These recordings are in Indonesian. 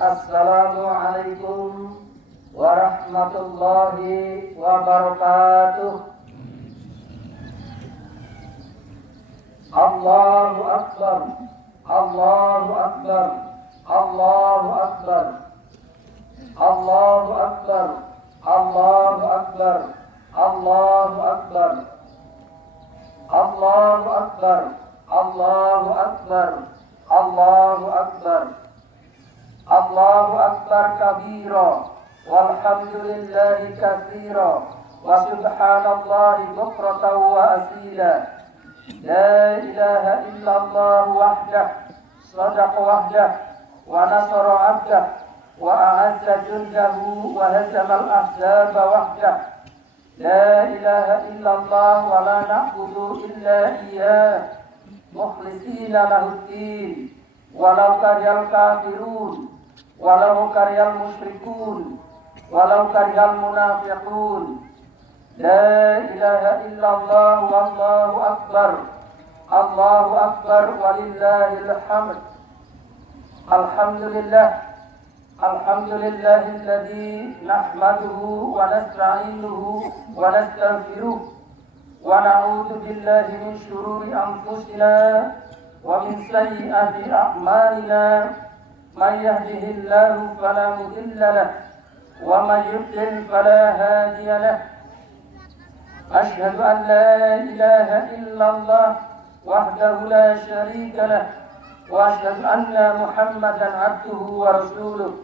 Assalamualaikum warahmatullahi wabarakatuh. Allahu Akbar, Allahu Akbar, Allahu Akbar, Allahu Akbar, Allahu Akbar, Allahu Akbar, Allahu Akbar, Allahu Akbar, Allahu Akbar, Allahu Akbar kabira, walhamdulillahi katsira, wa subhanallahi bukratan wa asila. La ilaha illallah wahdah, sadaq wahdah, wa nasara abdah, wa a'azza jundahu, wa hazama al-ahzaba wahdah. La ilaha illallah wa la na'budu illa iyyah, mukhlisina lahuddin, walau karihal kafirun, walau karihal musyrikun, walau karihal munafiqun. La ilaha illallah wallahu akbar, Allahu akbar walillahil hamd. Alhamdulillah, alhamdulillahilladzi nahmaduhu wa nasta'inuhu wa nastaghfiruh wa na'udzu billahi min shururi anfusina wa min sayyiati a'malina. Man yahdihillahu fala mudilla lahu wa man yudlil fala hadiya lahu. Asyhadu an la ilaha illallah wahdahu la syarika lahu wa asyhadu anna Muhammadan abduhu wa rasuluh.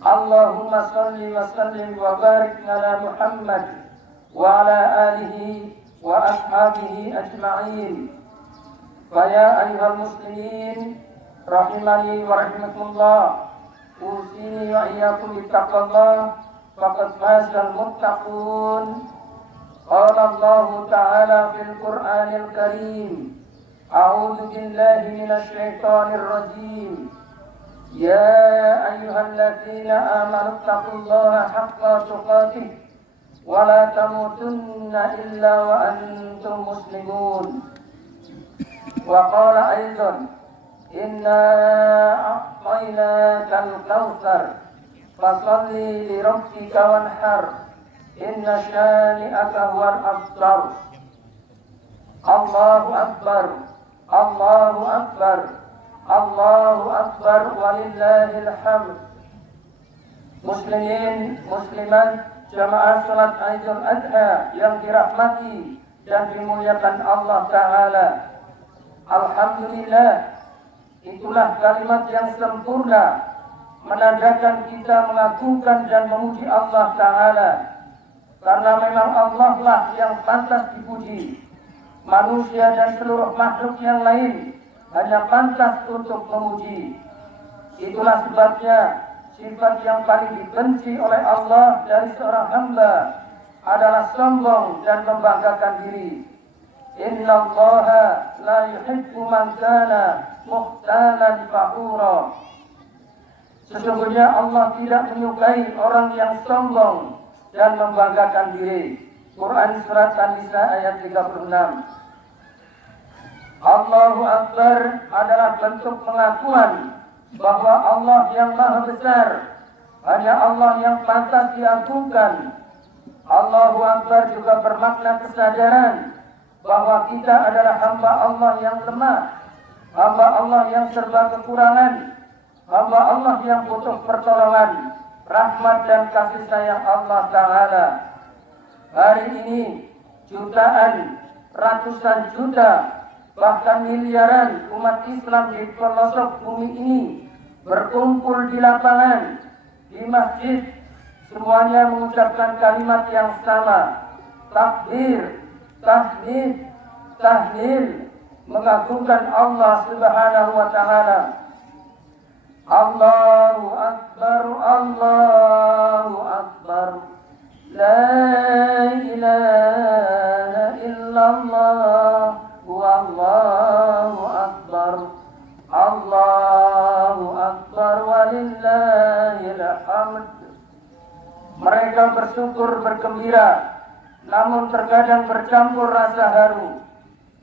Allahumma salli wa sallim wa barik ala Muhammad wa ala alihi wa ashabihi ajma'in. Fa ya ayyuhal muslimin rahimani wa rahimakumullah, usini wa iyyakum bittaqwallah, faqad fazal muttaqun. Qala Allah Ta'ala fil Qur'anil Karim, a'udzu billahi minasy syaithanir rajim. Ya ayyuhalladzina amanu taqullaha haqqa tuqatih wa la tamutunna illa wa antum muslimun. Wa qala aidan, inna a'tainakal kautsar fasalli li rabbika wanhar, inna syani'aka huwal abtar. Allahu Akbar, Allahu Akbar, Allahu Akbar walillahil hamd. Muslimin, muslimat, jamaah salat Idul Adha yang dirahmati dan dimuliakan Allah Ta'ala. Alhamdulillah, itulah kalimat yang sempurna menandakan kita mengagungkan dan memuji Allah Ta'ala. Karena memang Allah lah yang pantas dipuji. Manusia dan seluruh makhluk yang lain hanya pantas untuk memuji. Itulah sebabnya sifat yang paling dibenci oleh Allah dari seorang hamba adalah sombong dan membanggakan diri. Innallaha la yuhibbu man kana mukhtalan fakhura. Sesungguhnya Allah tidak menyukai orang yang sombong dan membanggakan diri. Quran surat An-Nisa ayat 36. Allahu Akbar adalah bentuk pengakuan bahwa Allah yang Maha Besar, hanya Allah yang pantas diagungkan. Allahu Akbar juga bermakna kesadaran bahwa kita adalah hamba Allah yang lemah, hamba Allah yang serba kekurangan, hamba Allah yang butuh pertolongan, rahmat dan kasih sayang Allah Ta'ala. Hari ini jutaan, ratusan juta, bahkan miliaran umat Islam di pelosok bumi ini berkumpul di lapangan, di masjid, semuanya mengucapkan kalimat yang sama, takbir, tahmid, tahlil, mengagungkan Allah Subhanahu wa Ta'ala. Allahu Akbar, Allahu Akbar, la ilaha illallah, wallahu akbar, Allahu Akbar walillahil hamd. Mereka bersyukur, bergembira, namun terkadang bercampur rasa haru.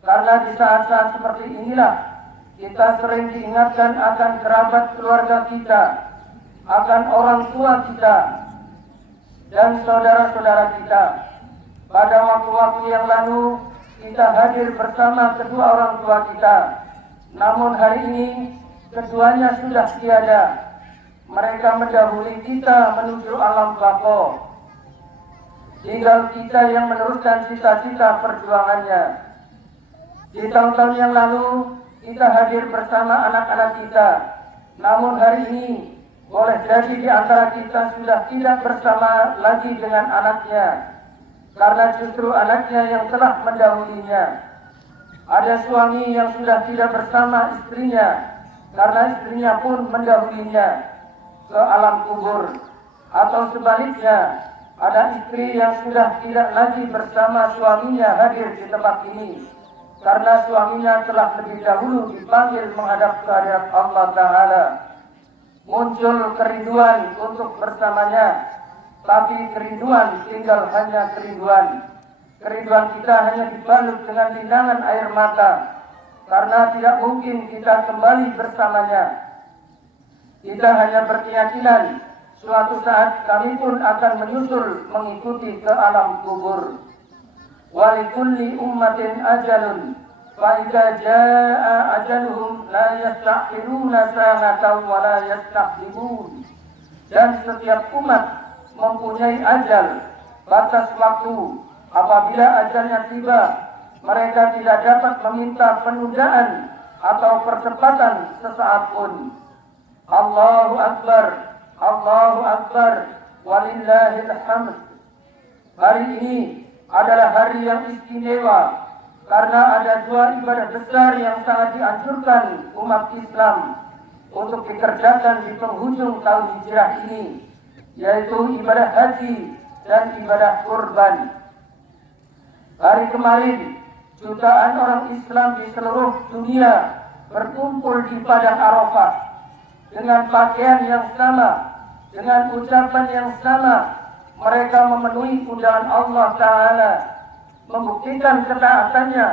Karena di saat-saat seperti inilah kita sering diingatkan akan kerabat keluarga kita akan orang tua kita dan saudara-saudara kita. Pada waktu-waktu yang lalu kita hadir bersama kedua orang tua kita. Namun hari ini keduanya sudah tiada. Mereka mendahului kita menuju alam baqo. Tinggal kita yang meneruskan cita-cita perjuangannya. Di tahun-tahun yang lalu kita hadir bersama anak-anak kita. Namun hari ini boleh jadi di antara kita sudah tidak bersama lagi dengan anaknya, karena justru anaknya yang telah mendahulinya. Ada suami yang sudah tidak bersama istrinya, karena istrinya pun mendahulinya ke alam kubur. Atau sebaliknya, ada istri yang sudah tidak lagi bersama suaminya hadir di tempat ini, karena suaminya telah lebih dahulu dipanggil menghadap kehadirat Allah Ta'ala. Muncul kerinduan untuk bersamanya, tapi kerinduan tinggal hanya kerinduan. Kerinduan kita hanya dibalut dengan linangan air mata, karena tidak mungkin kita kembali bersamanya. Kita hanya berkeyakinan suatu saat kami pun akan menyusul mengikuti ke alam kubur. Walikulli ummatin ajalun, فَإِذَا جَاءَ أَجَلُهُمْ لَا يَسْتَأْخِرُونَ سَاعَةً وَلَا يَسْتَقْدِمُونَ. Dan setiap umat mempunyai ajal, batas waktu. Apabila ajalnya tiba, mereka tidak dapat meminta penundaan atau percepatan sesaat pun. Allahu Akbar, Allahu Akbar, walillahil hamd. Hari ini adalah hari yang istimewa, karena ada dua ibadah besar yang sangat dianjurkan umat Islam untuk dikerjakan di penghujung tahun hijrah ini, yaitu ibadah haji dan ibadah kurban. Hari kemarin, jutaan orang Islam di seluruh dunia berkumpul di Padang Arafah dengan pakaian yang sama, dengan ucapan yang sama. Mereka memenuhi undangan Allah Ta'ala, membuktikan ketaatannya,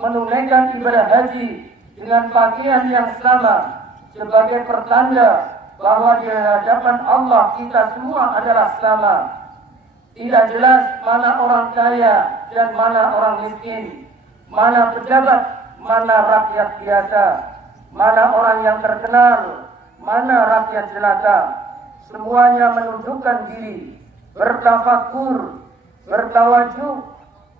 menunaikan ibadah haji dengan pakaian yang sama sebagai pertanda bahwa di hadapan Allah kita semua adalah sama. Tidak jelas mana orang kaya dan mana orang miskin, mana pejabat, mana rakyat biasa, mana orang yang terkenal, mana rakyat jelata. Semuanya menundukkan diri, bertafakur, bertawajuh,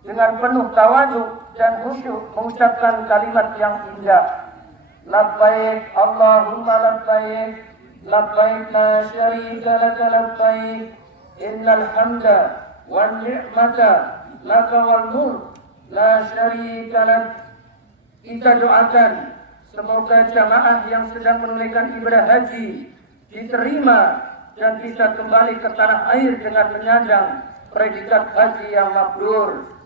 dengan penuh tawadhu dan khusyuk mengucapkan kalimat yang indah. Labbaik Allahumma labbaik, labbaik la syarika laka labbaik, innal hamda wan ni'mata laka wal mulk la syarika lak. Kita doakan semoga jamaah yang sedang menunaikan ibadah haji diterima dan bisa kembali ke tanah air dengan menyandang predikat haji yang mabrur.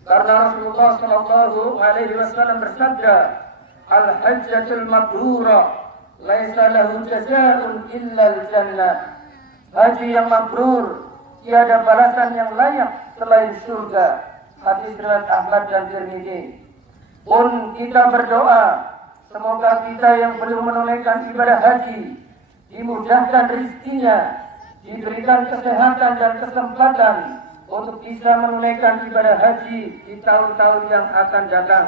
Karena Rasulullah Sallallahu Alaihi Wasallam bersabda, Al-Hajjatul Mabrura, laisa lahu jazaa'un illal jannah. Haji yang mabrur, tiada balasan yang layak selain surga. Hadis riwayat Ahmad dan Tirmidzi. Pun kita berdoa, semoga kita yang belum menunaikan ibadah haji dimudahkan rezekinya, diberikan kesehatan dan kesempatan untuk bisa menunaikan ibadah haji di tahun-tahun yang akan datang.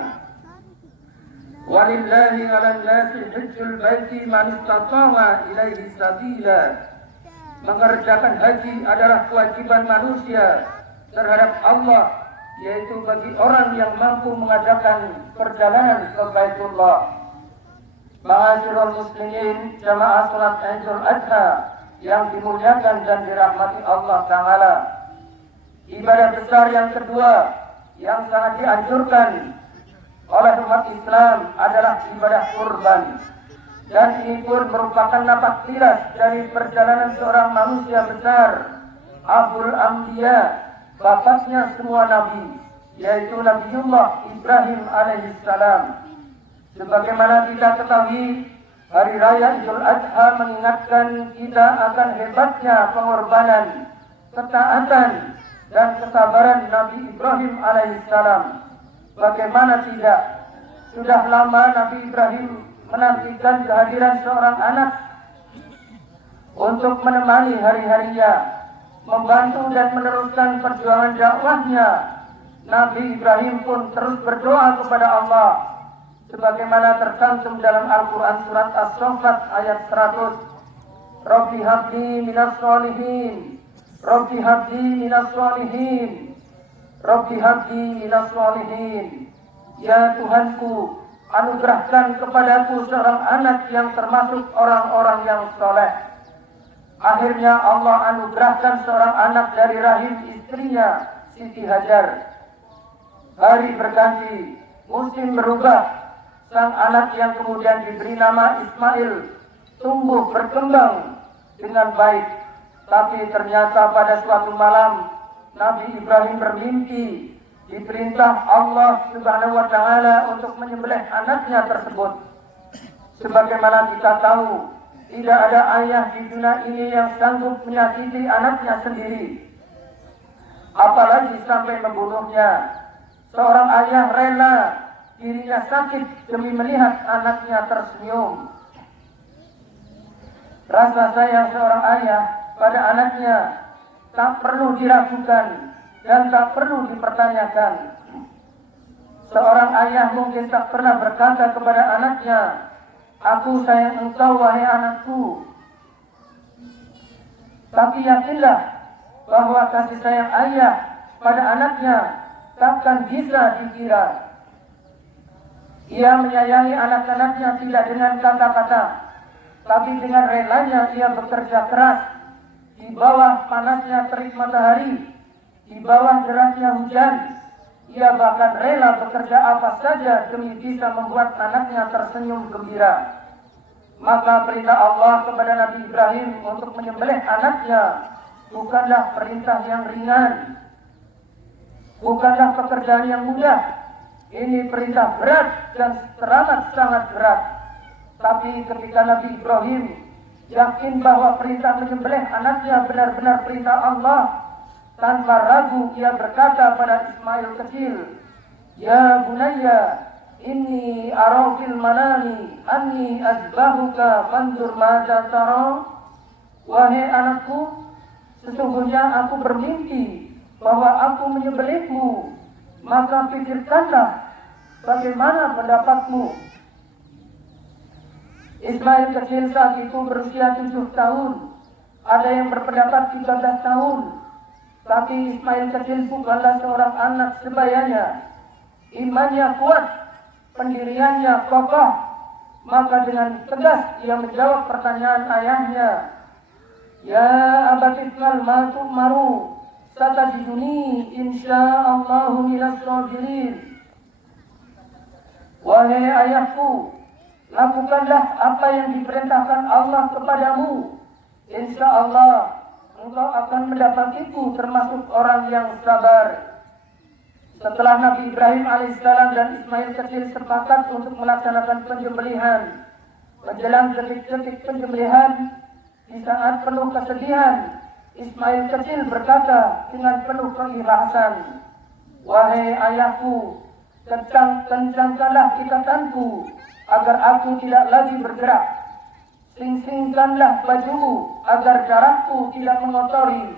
Walillahi 'alan nasi hajjul baiti man istata'a ilaihi sabila. Mengerjakan haji adalah kewajiban manusia terhadap Allah, yaitu bagi orang yang mampu mengadakan perjalanan ke Baitullah. Ma'asyiral muslimin, jamaah salat Idul Adha yang dimuliakan dan dirahmati Allah Ta'ala. Ibadah besar yang kedua yang sangat dianjurkan oleh umat Islam adalah ibadah kurban. Dan ini pun merupakan napak tilas dari perjalanan seorang manusia besar, Abul Anbiya, bapaknya semua nabi, yaitu Nabiullah Ibrahim alaihissalam. Sebagaimana kita ketahui, hari raya Idul Adha mengingatkan kita akan hebatnya pengorbanan, ketaatan, dan kesabaran Nabi Ibrahim alaihissalam. Bagaimana tidak? Sudah lama Nabi Ibrahim menantikan kehadiran seorang anak. untuk menemani hari-harinya, membantu dan meneruskan perjuangan dakwahnya. Nabi Ibrahim pun terus berdoa kepada Allah sebagaimana tercantum dalam Al-Quran surat As-Saffat ayat 100. Rabbi habli minas sholihin, Rabbi habli minas sholihin, Rabbi habli minas sholihin. Ya Tuhanku, anugerahkan kepadaku seorang anak yang termasuk orang-orang yang soleh. Akhirnya Allah anugerahkan seorang anak dari rahim istrinya, Siti Hajar. Hari berganti, musim berubah. Sang anak yang kemudian diberi nama Ismail tumbuh berkembang dengan baik. Tapi ternyata pada suatu malam Nabi Ibrahim bermimpi, diperintah Allah Subhanahu wa taala untuk menyembelih anaknya tersebut. Sebagaimana kita tahu, tidak ada ayah di dunia ini yang sanggup menyakiti anaknya sendiri, apalagi sampai membunuhnya. Seorang ayah rela dirinya sakit demi melihat anaknya tersenyum. Rasa sayang seorang ayah pada anaknya tak perlu diragukan dan tak perlu dipertanyakan. Seorang ayah mungkin tak pernah berkata kepada anaknya, "Aku sayang engkau wahai anakku." Tapi yakinlah bahwa kasih sayang ayah pada anaknya takkan bisa dikira. Ia menyayangi anak-anaknya tidak dengan kata-kata, tapi dengan relanya ia bekerja keras di bawah panasnya terik matahari, di bawah derasnya hujan. Ia bahkan rela bekerja apa saja demi bisa membuat anaknya tersenyum gembira. Maka perintah Allah kepada Nabi Ibrahim untuk menyembelih anaknya bukanlah perintah yang ringan, bukanlah pekerjaan yang mudah. Ini perintah berat dan teramat sangat berat. Tapi ketika Nabi Ibrahim yakin bahwa perintah menyembelih anaknya benar-benar perintah Allah, tanpa ragu ia berkata pada Ismail kecil, "Ya bunayya, inni ara fil manami anni azbahuka fanzur madza tara." Wahai anakku, sesungguhnya aku bermimpi bahwa aku menyembelihmu, maka pikirkanlah bagaimana pendapatmu. Ismail kecil saat itu berusia 7 tahun. Ada yang berpendapat 13 tahun. Tapi Ismail kecil bukanlah seorang anak sebayanya. Imannya kuat, pendiriannya kokoh. Maka dengan tegas ia menjawab pertanyaan ayahnya. "Ya abati if'al ma tu'maru, satajiduni insyaallahu minas sabirin." Wahai ayahku, lakukanlah apa yang diperintahkan Allah kepadamu. Insya Allah engkau akan mendapatiku termasuk orang yang sabar. Setelah Nabi Ibrahim alaihissalam dan Ismail kecil sepakat untuk melaksanakan penyembelihan, menjelang detik-detik penyembelihan, di saat penuh kesedihan, Ismail kecil berkata dengan penuh keikhlasan, "Wahai ayahku, kencangkanlah ikatanku agar aku tidak lagi bergerak. Sing-singkanlah bajumu agar darahku tidak mengotori.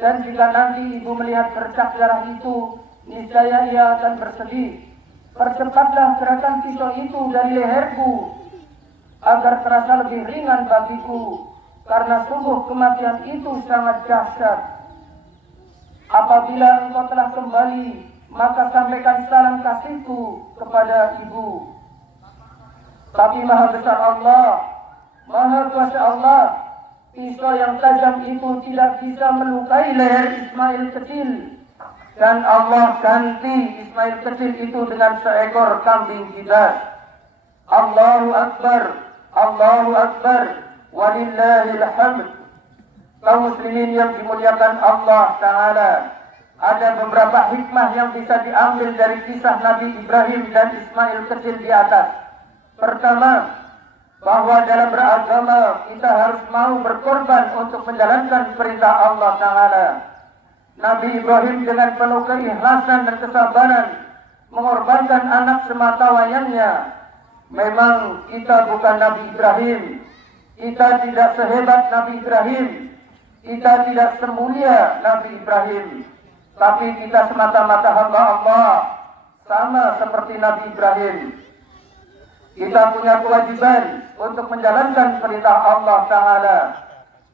Dan jika nanti ibu melihat bercak darah itu, niscaya ia akan bersedih. Percepatlah gerakan pisau itu dari leherku agar terasa lebih ringan bagiku, karena sungguh kematian itu sangat dahsyat. Apabila engkau telah kembali, maka sampaikan salam kasihku kepada ibu." Tapi maha besar Allah, maha kuasa Allah, pisau yang tajam itu tidak bisa melukai leher Ismail kecil. Dan Allah ganti Ismail kecil itu dengan seekor kambing gidas. Allahu Akbar, Allahu Akbar, walillahil hamd. Kaum muslimin yang dimuliakan Allah Ta'ala, ada beberapa hikmah yang bisa diambil dari kisah Nabi Ibrahim dan Ismail kecil di atas. Pertama, bahwa dalam beragama kita harus mau berkorban untuk menjalankan perintah Allah Ta'ala. Nabi Ibrahim dengan penuh keikhlasan dan kesabaran mengorbankan anak semata wayangnya. Memang kita bukan Nabi Ibrahim, Kita tidak sehebat Nabi Ibrahim, kita tidak semulia Nabi Ibrahim, tapi kita semata-mata hamba Allah, sama seperti Nabi Ibrahim. Kita punya kewajiban untuk menjalankan perintah Allah Ta'ala.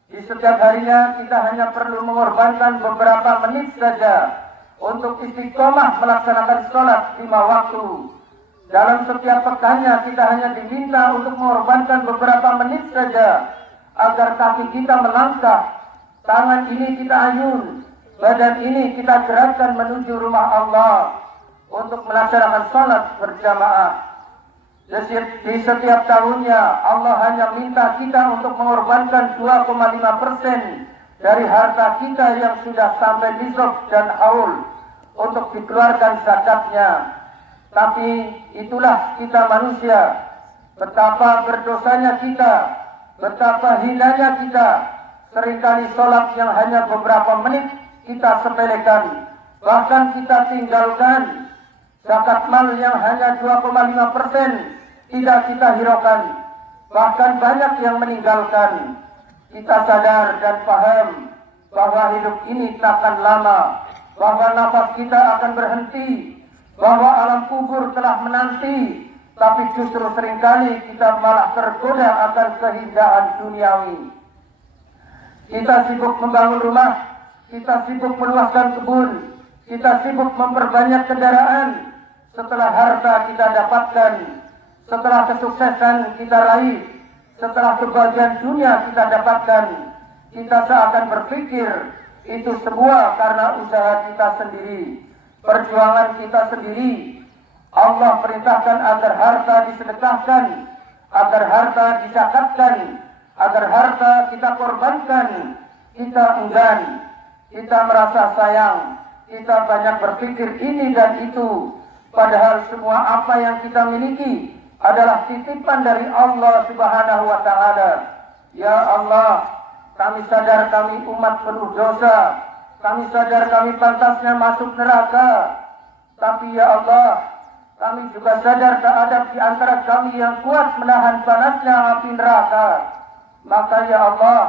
Di setiap harinya kita hanya perlu mengorbankan beberapa menit saja untuk istiqomah melaksanakan sholat 5 waktu. Dalam setiap pekannya kita hanya diminta untuk mengorbankan beberapa menit saja agar kaki kita melangkah, tangan ini kita ayun, badan ini kita gerakkan menuju rumah Allah untuk melaksanakan sholat berjamaah. Di setiap tahunnya Allah hanya minta kita untuk mengorbankan 2,5% dari harta kita yang sudah sampai nisab dan haul untuk dikeluarkan zakatnya. Tapi itulah kita manusia, betapa berdosanya kita, betapa hinanya kita. Seringkali sholat yang hanya beberapa menit kita sepelekan, bahkan kita tinggalkan. Zakat mal yang hanya 2,5% tidak kita hiraukan, bahkan banyak yang meninggalkan. Kita sadar dan paham bahwa hidup ini takkan lama, bahwa nafas kita akan berhenti, bahwa alam kubur telah menanti, tapi justru seringkali kita malah tergoda akan keindahan duniawi. Kita sibuk membangun rumah, kita sibuk meluaskan kebun, kita sibuk memperbanyak kendaraan. Setelah harta kita dapatkan, setelah kesuksesan kita raih, setelah kebahagiaan dunia kita dapatkan, kita seakan berpikir itu semua karena usaha kita sendiri, perjuangan kita sendiri. Allah perintahkan agar harta disedekahkan, agar harta dizakatkan, agar harta kita korbankan. Kita enggan, kita merasa sayang, kita banyak berpikir ini dan itu. Padahal semua apa yang kita miliki adalah titipan dari Allah Subhanahu wa Ta'ala. Ya Allah, kami sadar kami umat penuh dosa, kami sadar kami pantasnya masuk neraka. Tapi ya Allah, kami juga sadar tak ada di antara kami yang kuat menahan panasnya api neraka. Maka ya Allah,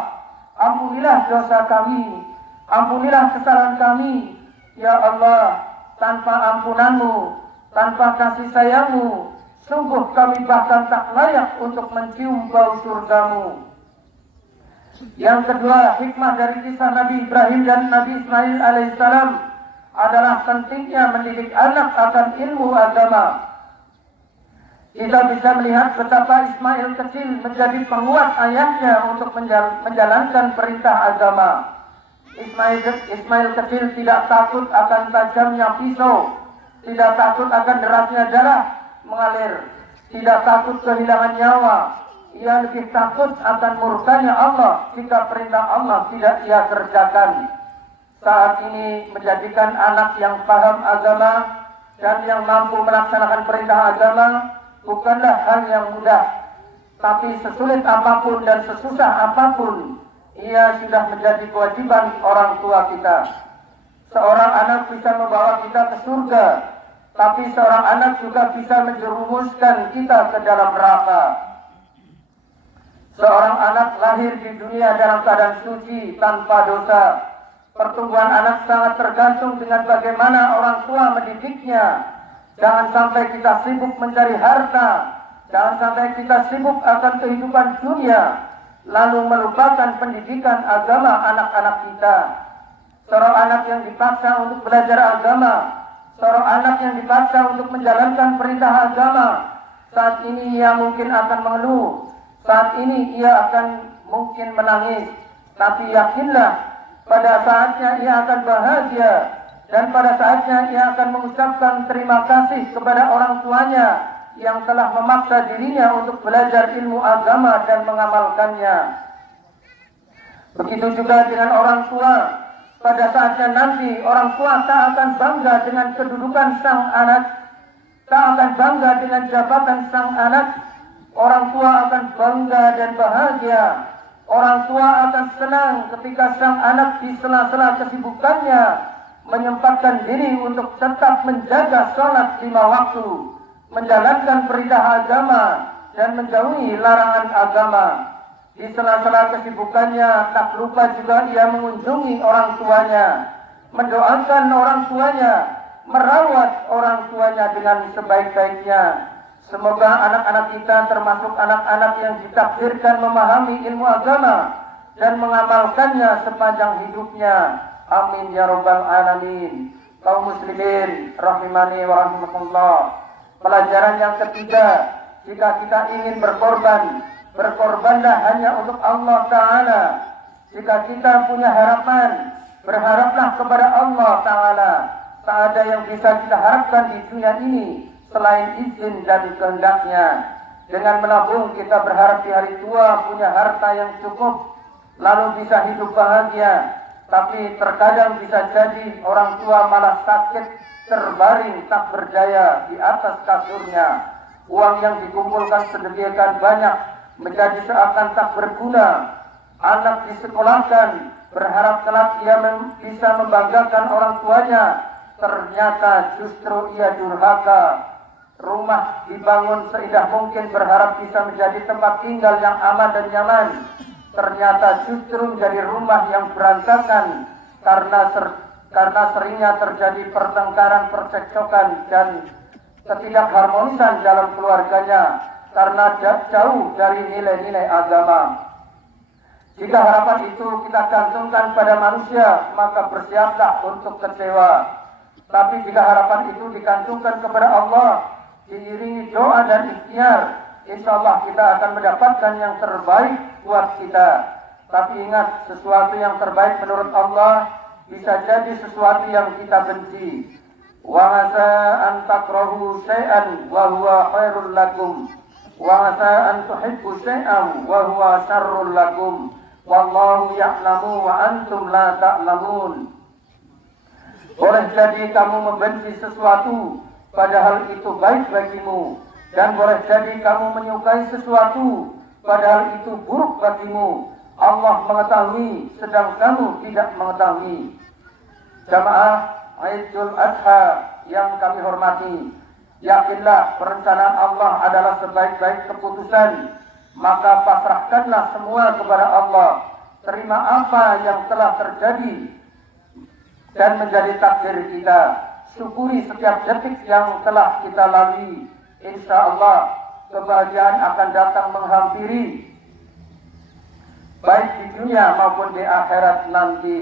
ampunilah dosa kami, ampunilah kesalahan kami. Ya Allah, tanpa ampunan-Mu, tanpa kasih sayang-Mu, sungguh kami bahkan tak layak untuk mencium bau surga-Mu. Yang kedua, hikmah dari kisah Nabi Ibrahim dan Nabi Ismail alaihissalam adalah pentingnya mendidik anak akan ilmu agama. Kita bisa melihat betapa Ismail kecil menjadi penguat ayahnya untuk menjalankan perintah agama. Ismail kecil tidak takut akan tajamnya pisau, tidak takut akan derasnya darah mengalir, tidak takut kehilangan nyawa. Ia lebih takut akan murkanya Allah jika perintah Allah tidak ia kerjakan. Saat ini menjadikan anak yang paham agama dan yang mampu melaksanakan perintah agama bukanlah hal yang mudah. Tapi sesulit apapun dan sesusah apapun, ia sudah menjadi kewajiban orang tua kita. Seorang anak bisa membawa kita ke surga, tapi seorang anak juga bisa menjerumuskan kita ke dalam neraka. Seorang anak lahir di dunia dalam keadaan suci tanpa dosa. Pertumbuhan anak sangat tergantung dengan bagaimana orang tua mendidiknya. Jangan sampai kita sibuk mencari harta, jangan sampai kita sibuk akan kehidupan dunia, lalu melupakan pendidikan agama anak-anak kita. Seorang anak yang dipaksa untuk belajar agama, seorang anak yang dipaksa untuk menjalankan perintah agama, saat ini ia mungkin akan mengeluh, saat ini ia akan mungkin menangis. Tapi yakinlah, pada saatnya ia akan bahagia, dan pada saatnya ia akan mengucapkan terima kasih kepada orang tuanya yang telah memaksa dirinya untuk belajar ilmu agama dan mengamalkannya. Begitu juga dengan orang tua. Pada saatnya nanti orang tua tak akan bangga dengan kedudukan sang anak, tak akan bangga dengan jabatan sang anak. Orang tua akan bangga dan bahagia. Orang tua akan senang ketika sang anak di sela-sela kesibukannya menyempatkan diri untuk tetap menjaga sholat 5 waktu, menjalankan perintah agama dan menjauhi larangan agama. Di sela-sela kesibukannya tak lupa juga ia mengunjungi orang tuanya, mendoakan orang tuanya, merawat orang tuanya dengan sebaik-baiknya. Semoga anak-anak kita termasuk anak-anak yang ditakdirkan memahami ilmu agama dan mengamalkannya sepanjang hidupnya. Amin ya rabbal alamin. Kaum muslimin rahimani wa rahimakumullah. Pelajaran yang ketiga, jika kita ingin berkorban, berkorbanlah hanya untuk Allah Ta'ala. Jika kita punya harapan, berharaplah kepada Allah Ta'ala. Tak ada yang bisa kita harapkan di dunia ini selain izin dan kehendaknya. Dengan menabung kita berharap di hari tua punya harta yang cukup, lalu bisa hidup bahagia. Tapi terkadang bisa jadi orang tua malah sakit, terbaring tak berdaya di atas kasurnya. Uang yang dikumpulkan sedemikian banyak menjadi seakan tak berguna. Anak disekolahkan, berharap kelak ia bisa membanggakan orang tuanya. Ternyata justru ia durhaka. Rumah dibangun seindah mungkin berharap bisa menjadi tempat tinggal yang aman dan nyaman. Ternyata justru menjadi rumah yang berantakan karena seringnya terjadi pertengkaran, percekcokan dan ketidakharmonisan dalam keluarganya karena jauh dari nilai-nilai agama. Jika harapan itu kita gantungkan pada manusia, maka bersiaplah untuk kecewa. Tapi jika harapan itu digantungkan kepada Allah, diiringi doa dan ikhtiar, insya Allah kita akan mendapatkan yang terbaik buat kita. Tapi ingat, sesuatu yang terbaik menurut Allah bisa jadi sesuatu yang kita benci. Wa asa an takrahu syai'an wa huwa khairul lakum, wa asa an tuhibbu syai'an wa huwa syarrul lakum, wallahu ya'lamu wa antum la ta'lamun. Boleh jadi kamu membenci sesuatu padahal itu baik bagimu, dan boleh jadi kamu menyukai sesuatu padahal itu buruk bagimu. Allah mengetahui sedang kamu tidak mengetahui. Jamaah Idul Adha yang kami hormati, yakinlah perencanaan Allah adalah sebaik-baik keputusan. Maka pasrahkanlah semua kepada Allah. Terima apa yang telah terjadi dan menjadi takdir kita. Syukuri setiap detik yang telah kita lalui. Insya Allah kebahagiaan akan datang menghampiri, baik di dunia maupun di akhirat nanti.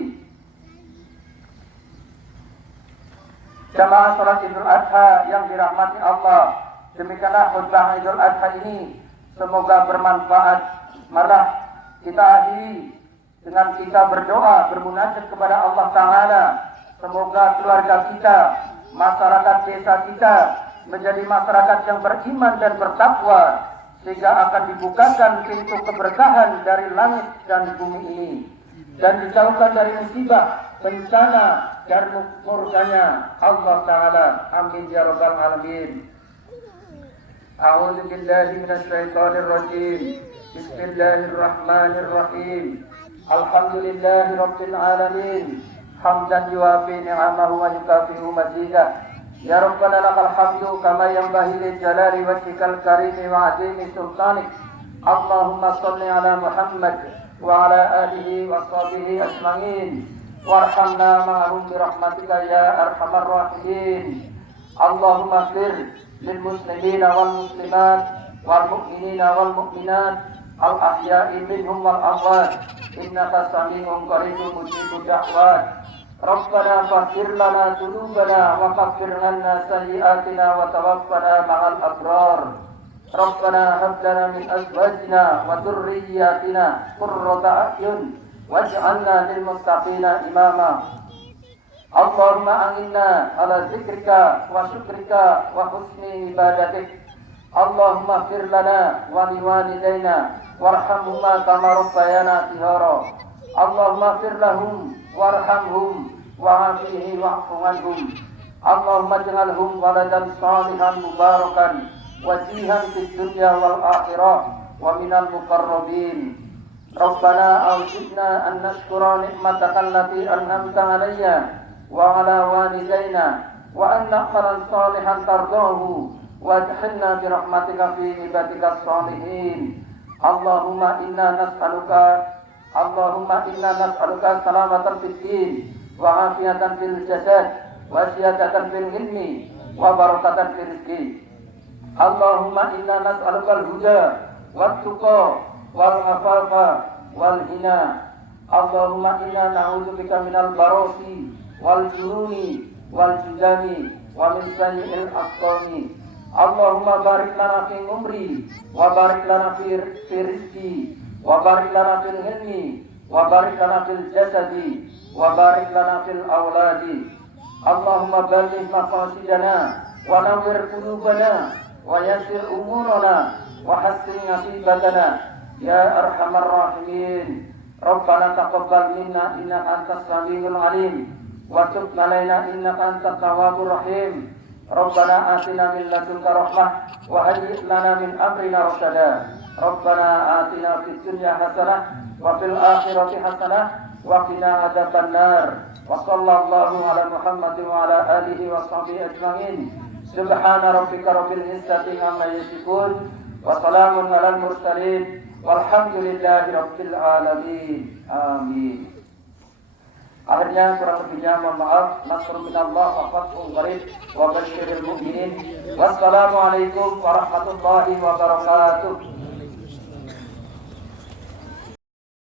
Jamaah salat Idul Adha yang dirahmati Allah, demikianlah khutbah Idul Adha ini. Semoga bermanfaat. Marilah kita akhiri dengan kita berdoa, bermunajat kepada Allah Ta'ala. Semoga keluarga kita, masyarakat desa kita menjadi masyarakat yang beriman dan bertakwa, sehingga akan dibukakan pintu keberkahan dari langit dan bumi ini, dan dijauhkan dari musibah, bencana dan murkanya Allah Ta'ala. Amin ya rabbal alamin. A'udzu billahi minasy syaithanir rajim. Bismillahirrahmanirrahim. Alhamdulillahi rabbil alamin. Hamdan yuwafi ni'amahu wa yukafi'u mazidah. Ya Rabbana lakal hamdu kama yanbaghi li jalali wajhikal karimi wa 'azimi sultanik. Allahumma shalli ala Muhammad wa ala alihi wa sahbihi ajma'in. Warhamna ma'ahum bi rahmatika ya arhamar rahimin. Allahumma fir lil muslimina wal muslimat wal mu'minina wal mu'minat al ahya'i minhum wal amwat innaka sami'un qaribun mujibud da'wat. Rabbana faghfir lana dzunubana wa kaffir 'anna sayyi'atina wa tawaffana ma'al abrar. Rabbana hab lana min azwajina wa dhurriyyatina qurrata a'yun waj'alna lil muttaqina imama. Allahumma a'inna ala zikrika wa syukrika wa husni ibadatik. Allahumma fir lana wa liwalidayna warhamhuma kama rabbayana shigara. Allahumma fir lahum warhamhum wa'afihi wa'fu anhum. Allahumma ij'alhum waladan salihan mubarakan wajihan fid dunya wal akhirah wa minal muqarrabin. Rabbana awzidna an nashkura ni'mataka allati an'amta 'alayya wa 'ala walidayna wa an na'malan salihan tardahu wa adkhilna bi rahmatika fi ibadika shalihin. Allahumma inna nas'aluka salamatan fid din wa afiyatan fil jasad wa ziyadatan fil ilmi wa barakatan fil rizqi. Allahumma inna nas'aluka al-huda wat tuqa wal afafa wal hina. Allahumma inna na'udzubika minal barasi wal jununi wal judami wa min sayyi'il asqami. Allahumma barik lana fi umri wa barik lana fi rizqi wa barik lana fil ilmi wa barik lana fil jasadi wa barik lana fil auladi. Allahumma balligh maqasidana wa nawwir qulubana wa yassir umurana wa hassin nasibatana ya arhamar rahimin. Rabbana taqabbal minna innaka antas samiul alim wa tub alaina innaka antat tawwabur rahim. Rabbana atina min ladunka rahmah wa hayyi' lana min amrina rasyada. Rabbana atina fid dunya hasanah wa fil akhirati hasanah wa qina adzabannar. Wa sallallahu ala Muhammadin wa ala alihi wa sahbihi ajma'in. Subhana rabbika rabbil izzati amma yasifun wa salamun alal mursalin walhamdulillahi rabbil alamin. Amin. Akhirnya kurang lebihnya mohon maaf. Nasrul minallah wa fathun qarib wa basyiril mu'minin. Wassalamualaikum warahmatullahi wabarakatuh.